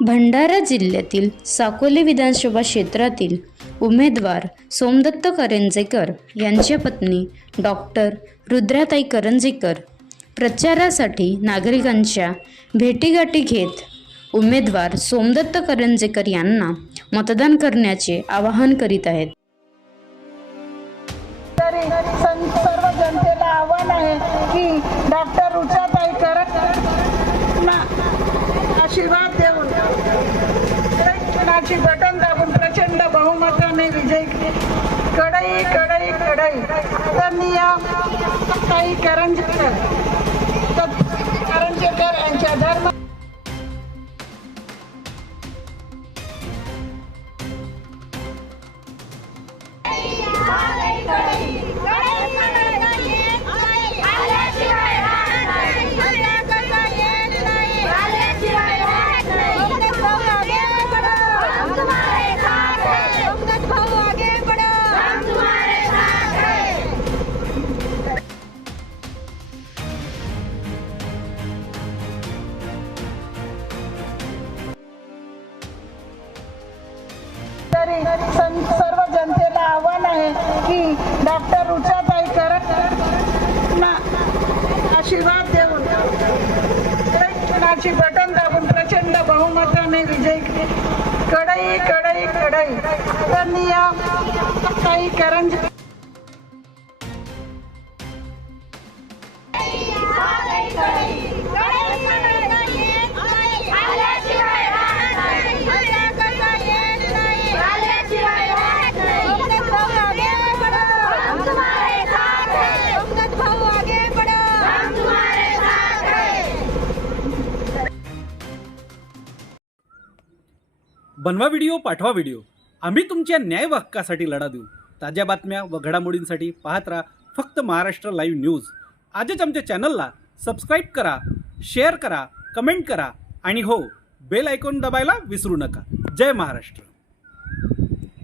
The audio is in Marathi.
भंडारा जिल्ह्यातील साकोली विधानसभा क्षेत्रातील उमेदवार सोमदत्त करंजेकर यांच्या पत्नी डॉक्टर रुद्राताई करंजेकर प्रचारासाठी नागरिकांच्या भेटीगाठी घेत उमेदवार सोमदत्त करंजेकर यांना मतदान करण्याचे आवाहन करीत आहेत। सर्व जनतेला आव्हान आहे की डॉक्टर रुद्राताई करंजेकरांना आशीर्वाद देऊन इलेक्शनाची बटन दाबून प्रचंड बहुमताने विजय कढई कढई कढई आदरणीय ताई करंजेकर यांच्या धर्म सर्व जनतेला आव्हान आहे की डॉक्टर रुद्राताई करंजेकरांना आशीर्वाद देऊन इलेक्शनाची बटन दाबून प्रचंड बहुमताने विजय कढई कढई कढई आदरणीय ताई करंजेकर बनवा व्हिडिओ, पाठवा व्हिडिओ। आम्ही तुमच्या न्याय हक्कासाठी लढा देऊ। ताज्या बातम्या व घडामोडींसाठी पाहत राहा फक्त महाराष्ट्र लाईव्ह न्यूज। आजच आमच्या चॅनलला सबस्क्राईब करा, शेअर करा, कमेंट करा आणि हो, बेल आयकॉन दबायला विसरू नका। जय महाराष्ट्र।